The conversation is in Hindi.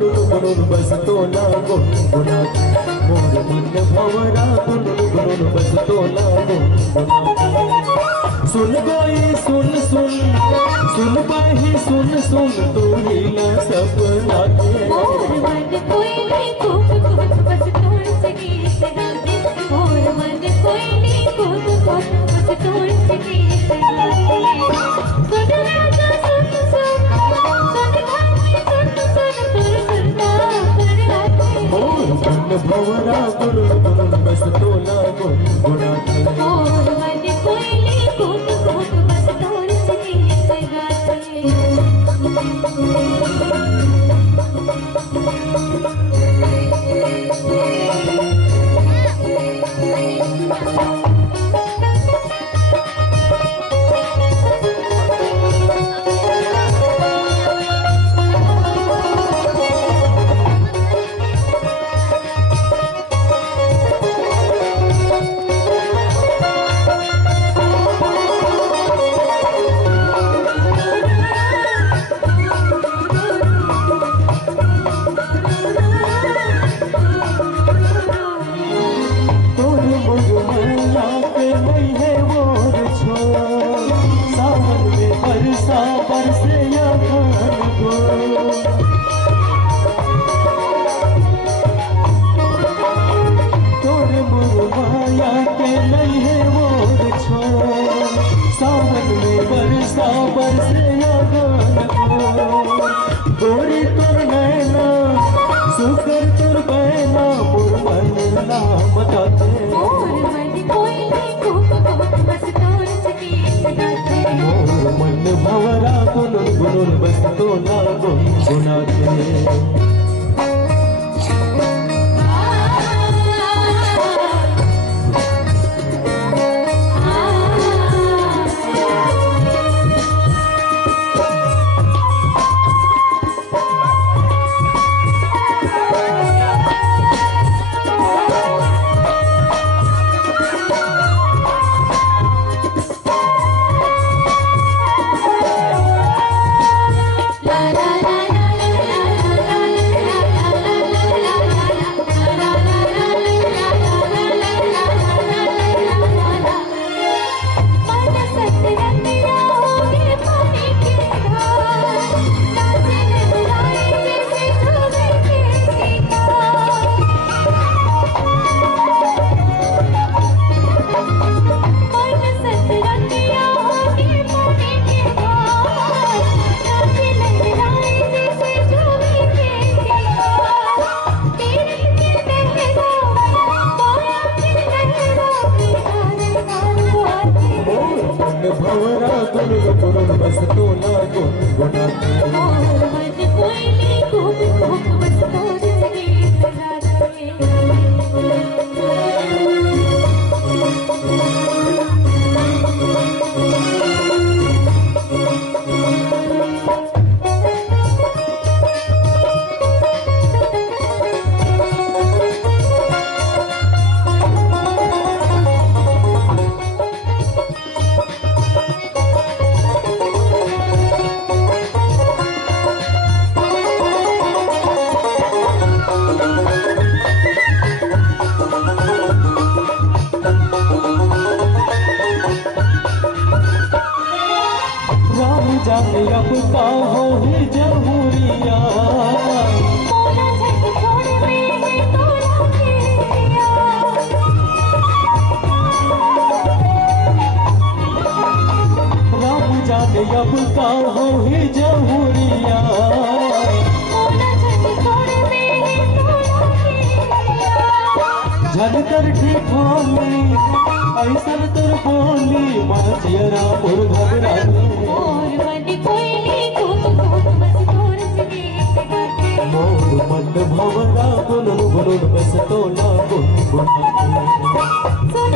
गुणुन बस तोला गुनगुनाते मोर मन भंवरा गुणुन बस तोला गुनगुनाते सुन गोई सुन सुन सुन बाही सुन सुन तू हीला सपना के मोर मन कोयली कूक कूक बस तोड़ से गीत गाते मोर मन कोयली कूक कूक बस तोड़ से गीत गाते सुन राजा सुन सुन सुन भाई सुन सुन तुर सुनता कर गाते मोर मन भंवरा गुणुन बस तोला गुनगुनाते मोर मन कोयली कूक कूक बस तोड़ से गीत गाते गोरी तुर नैना सुकर तुर बैना मोर मन नाम गाते मोर मन कोयली कूक कूक बस तोड़ से गीत गाते मोर मन भंवरा गुणुन बस तोला गुनगुनाते भंवरा गुणुन बस तोला गुनगुनाते मोर मन कोयली कूक कूक बस तोड़ से गीत गाते जाने अब का हो ही जहूरिया मोला झट छोड़ मेरे तोरा खेलिया राम जाने अब का हो ही जहूरिया मोला झट छोड़ मेरे तोरा खेलिया झनकर ठिठोली ऐसन तुर बोली मन चियरा मोर घबरानी मोर मन कोयली कूक कूक बस तोड़ से गीत गाते मोर मन भंवरा गुणुन बस तोला गुनगुनाते सुन